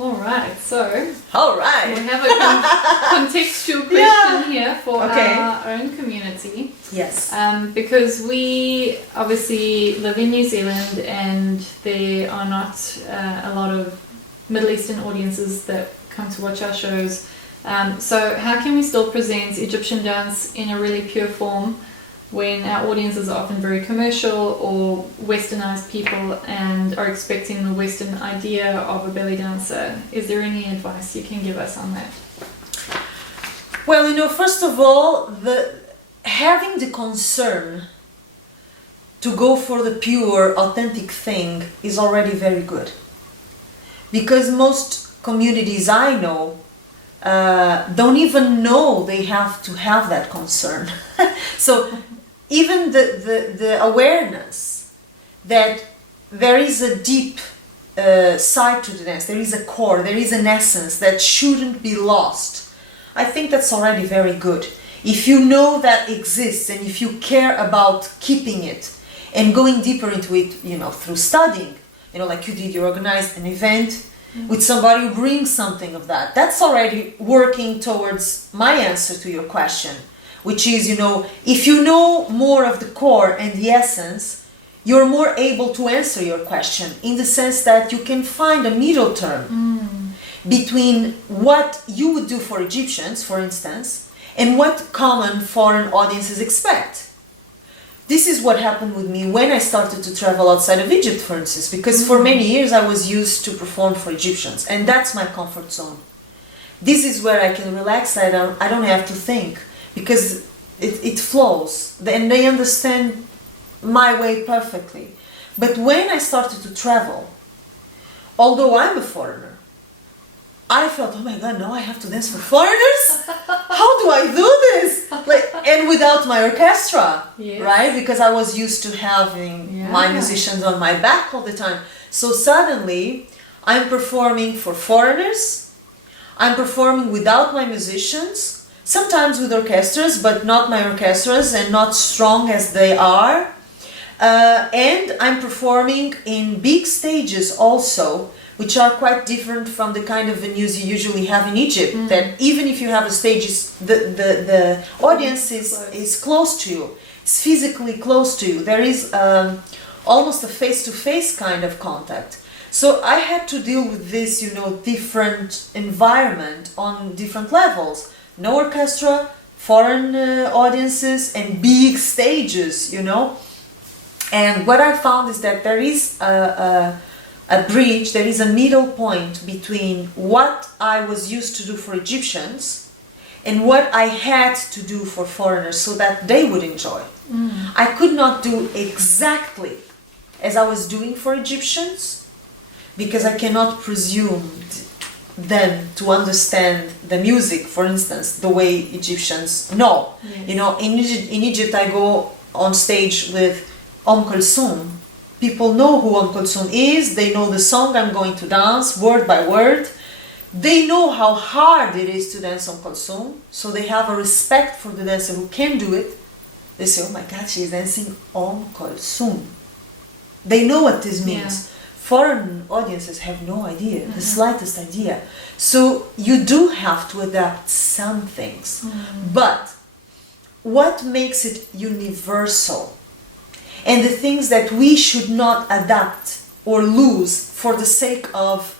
All right, so All right. we have a contextual question here for our own community. Yes. Because we obviously live in New Zealand and there are not a lot of Middle Eastern audiences that come to watch our shows. So how can we still present Egyptian dance in a really pure form when our audiences are often very commercial or westernized people and are expecting the Western idea of a belly dancer? Is there any advice you can give us on that? Well, first of all, having the concern to go for the pure, authentic thing is already very good. Because most communities I know don't even know they have to have that concern. So even the awareness that there is a deep side to the dance, there is a core, there is an essence that shouldn't be lost, I think that's already very good. If you know that exists and if you care about keeping it and going deeper into it, through studying, like you did, you organized an event with somebody who brings something of that. That's already working towards my answer to your question, which is, if you know more of the core and the essence, you're more able to answer your question in the sense that you can find a middle term between what you would do for Egyptians, for instance, and what common foreign audiences expect. This is what happened with me when I started to travel outside of Egypt, for instance, because for many years I was used to perform for Egyptians, and that's my comfort zone. This is where I can relax, I don't have to think, because it flows, and they understand my way perfectly. But when I started to travel, although I'm a foreigner, I felt, oh my God, now I have to dance for foreigners? How do I do this? And without my orchestra, right? Because I was used to having my musicians on my back all the time. So suddenly, I'm performing for foreigners. I'm performing without my musicians, sometimes with orchestras, but not my orchestras and not strong as they are. And I'm performing in big stages also, which are quite different from the kind of venues you usually have in Egypt, that even if you have a stage, the audience is close to you, it's physically close to you. There is almost a face-to-face kind of contact. So I had to deal with this, different environment on different levels. No orchestra, foreign audiences, and big stages, And what I found is that there is a bridge, there is a middle point between what I was used to do for Egyptians and what I had to do for foreigners so that they would enjoy. I could not do exactly as I was doing for Egyptians because I cannot presume them to understand the music, for instance, the way Egyptians know. Yes. In Egypt I go on stage with Kulthum. People know who Kulthum is, they know the song I'm going to dance, word by word. They know how hard it is to dance Kulthum, so they have a respect for the dancer who can do it. They say, oh my God, she's dancing Kulthum. They know what this means. Yeah. Foreign audiences have no idea, the slightest idea. So you do have to adapt some things. But what makes it universal? And the things that we should not adapt or lose for the sake of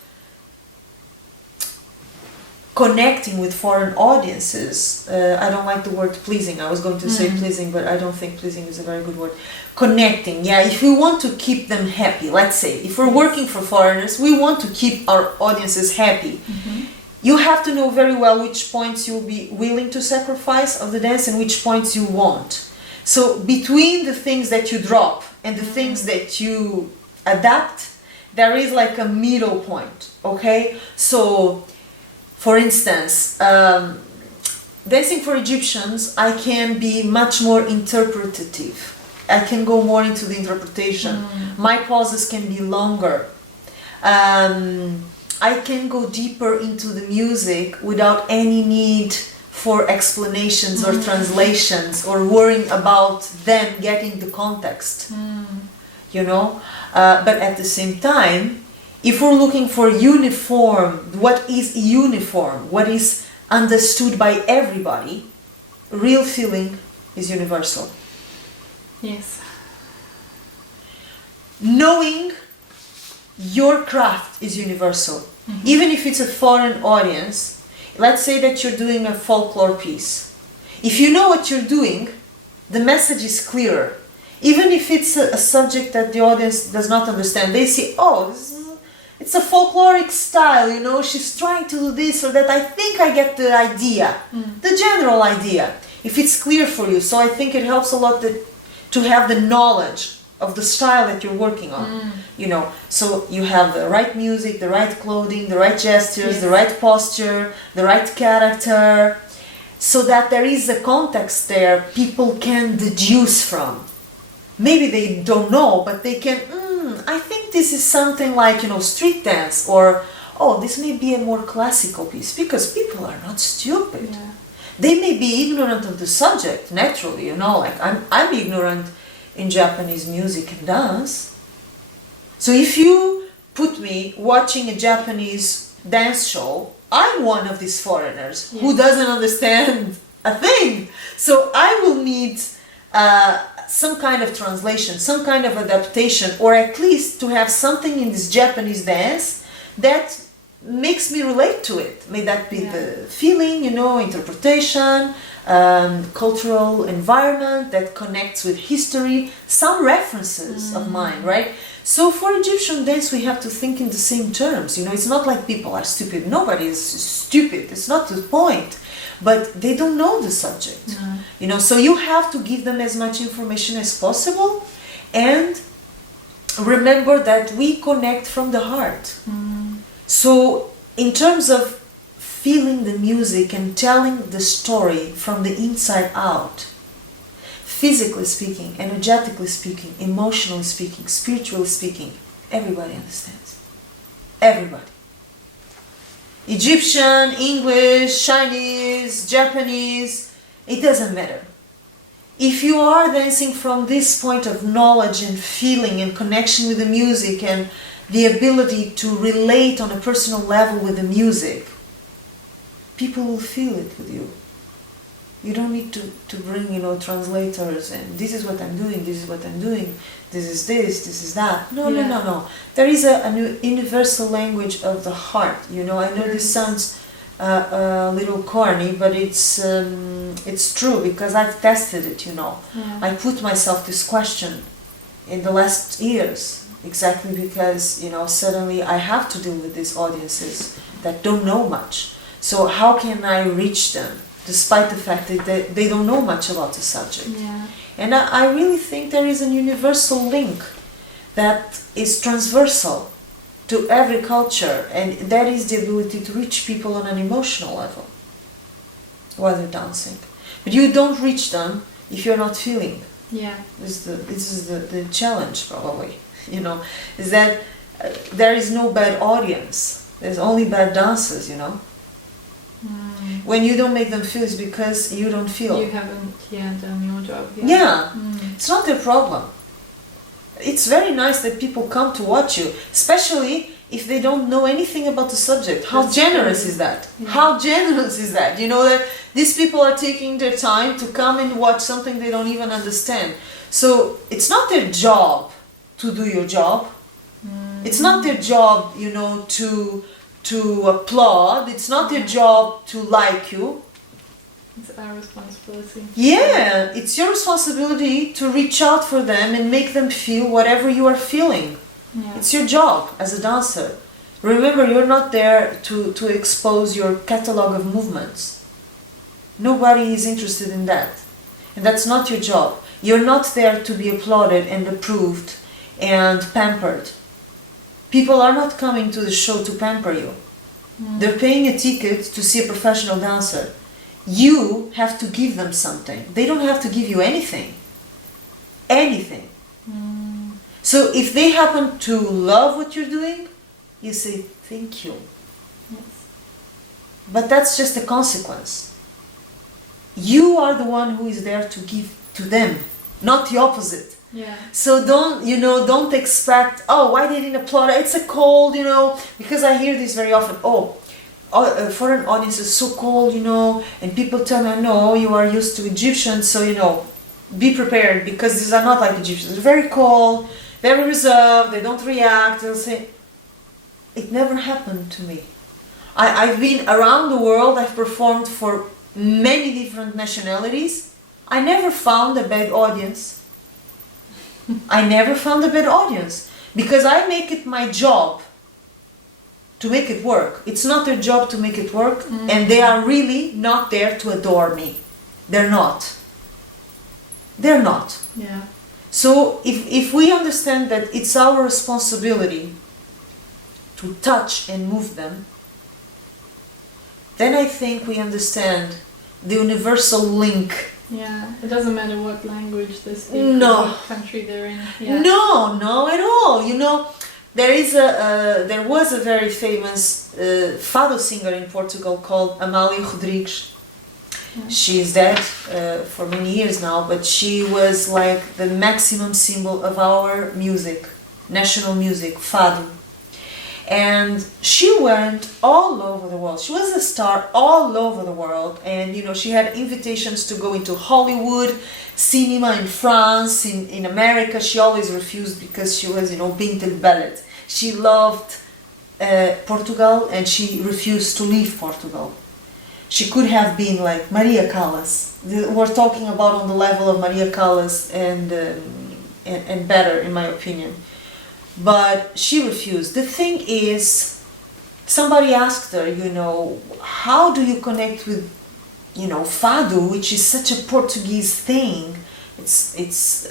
connecting with foreign audiences. I don't like the word pleasing. I was going to say pleasing, but I don't think pleasing is a very good word. Connecting, if we want to keep them happy, let's say, if we're working for foreigners, we want to keep our audiences happy. You have to know very well which points you'll be willing to sacrifice of the dance and which points you won't. So between the things that you drop and the things that you adapt, there is like a middle point, okay? So, for instance, dancing for Egyptians, I can be much more interpretative. I can go more into the interpretation. My pauses can be longer. I can go deeper into the music without any need for explanations or translations or worrying about them getting the context, But at the same time, if we're looking for uniform, what is uniform, what is understood by everybody, real feeling is universal. Yes. Knowing your craft is universal. Even if it's a foreign audience, let's say that you're doing a folklore piece. If you know what you're doing, the message is clearer. Even if it's a subject that the audience does not understand, they see, oh, it's a folkloric style, you know, she's trying to do this or that. I think I get the idea, the general idea, if it's clear for you. So I think it helps a lot to have the knowledge of the style that you're working on, you know. So you have the right music, the right clothing, the right gestures, the right posture, the right character, so that there is a context there people can deduce from. Maybe they don't know, but they can, I think this is something like, you know, street dance, or, oh, this may be a more classical piece, because people are not stupid. Yeah. They may be ignorant of the subject, naturally, you know, like I'm ignorant in Japanese music and dance. So if you put me watching a Japanese dance show, I'm one of these foreigners who doesn't understand a thing. So I will need some kind of translation, some kind of adaptation, or at least to have something in this Japanese dance that makes me relate to it. May that be the feeling, you know, interpretation, cultural environment that connects with history, some references of mine, right? So for Egyptian dance, we have to think in the same terms. You know, it's not like people are stupid. Nobody is stupid. It's not the point. But they don't know the subject. You know, so you have to give them as much information as possible, and remember that we connect from the heart. So in terms of feeling the music and telling the story from the inside out, physically speaking, energetically speaking, emotionally speaking, spiritually speaking, everybody understands. Everybody. Egyptian, English, Chinese, Japanese, it doesn't matter. If you are dancing from this point of knowledge and feeling and connection with the music and the ability to relate on a personal level with the music, people will feel it with you. You don't need to bring, you know, translators and this is what I'm doing, this is what I'm doing, this is that. No. There is a universal language of the heart, you know. I know this sounds a little corny, but it's true, because I've tested it, you know. I put myself this question in the last years, exactly because, you know, suddenly I have to deal with these audiences that don't know much. So how can I reach them, despite the fact that they don't know much about the subject? And I really think there is a universal link that is transversal to every culture, and that is the ability to reach people on an emotional level while they're dancing. But you don't reach them if you're not feeling. This is the challenge, probably, you know, is that there is no bad audience. There's only bad dancers, you know. When you don't make them feel, it's because you don't feel. You haven't done your job. It's not their problem. It's very nice that people come to watch you, especially if they don't know anything about the subject. How generous is that? How generous is that? You know, that these people are taking their time to come and watch something they don't even understand. So it's not their job to do your job. It's not their job, you know, to applaud. It's not their job to like you. It's our responsibility. Yeah, it's your responsibility to reach out for them and make them feel whatever you are feeling. It's your job as a dancer. Remember, you're not there to expose your catalog of movements. Nobody is interested in that. And that's not your job. You're not there to be applauded and approved and pampered. People are not coming to the show to pamper you. They're paying a ticket to see a professional dancer. You have to give them something. They don't have to give you anything. Anything. So if they happen to love what you're doing, you say, thank you. But that's just a consequence. You are the one who is there to give to them, not the opposite. Yeah. So don't expect, oh, why they didn't applaud? It's a cold, because I hear this very often. Foreign audience is so cold, and people tell me, no, you are used to Egyptians, so, be prepared, because these are not like Egyptians. They're very cold, very reserved, they don't react. They'll say, it never happened to me. I've been around the world, I've performed for many different nationalities. I never found a bad audience. I never found a bad audience, because I make it my job to make it work. It's not their job to make it work, and they are really not there to adore me. They're not. They're not. Yeah. So if we understand that it's our responsibility to touch and move them, then I think we understand the universal link. Yeah, it doesn't matter what language they speak, No. or what country they're in. Yeah. No, at all. There was a very famous fado singer in Portugal called Amália Rodrigues. Yeah. She's dead for many years now, but she was like the maximum symbol of our music, national music, fado. And she went all over the world. She was a star all over the world, and she had invitations to go into Hollywood, cinema in France, in America. She always refused because she was, being the ballet. She loved Portugal, and she refused to leave Portugal. She could have been like Maria Callas. We're talking about on the level of Maria Callas and better, in my opinion. But she refused. The thing is, somebody asked her, how do you connect with, fado, which is such a Portuguese thing. It's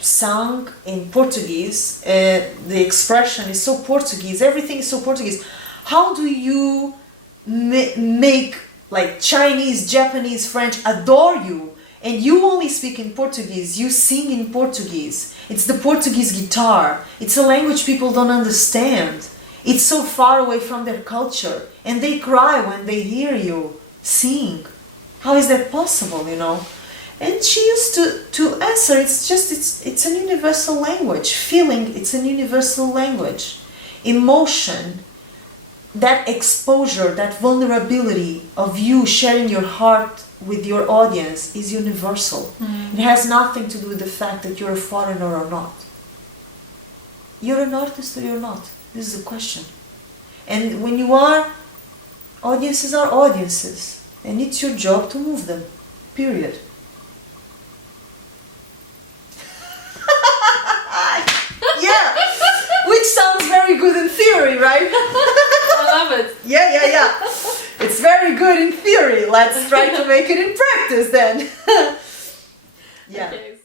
sung in Portuguese. The expression is so Portuguese. Everything is so Portuguese. How do you make like Chinese, Japanese, French adore you? And you only speak in Portuguese, you sing in Portuguese. It's the Portuguese guitar. It's a language people don't understand. It's so far away from their culture. And they cry when they hear you sing. How is that possible, And she used to answer, it's an universal language. Feeling, it's an universal language. Emotion, that exposure, that vulnerability of you sharing your heart with your audience is universal. It has nothing to do with the fact that you're a foreigner or not. You're an artist or you're not. This is the question. And when you are, audiences are audiences. And it's your job to move them. Period. Yeah! Which sounds very good in theory, right? I love it. Yeah. It's very good in theory. Let's try to make it in practice then. Yeah. Okay.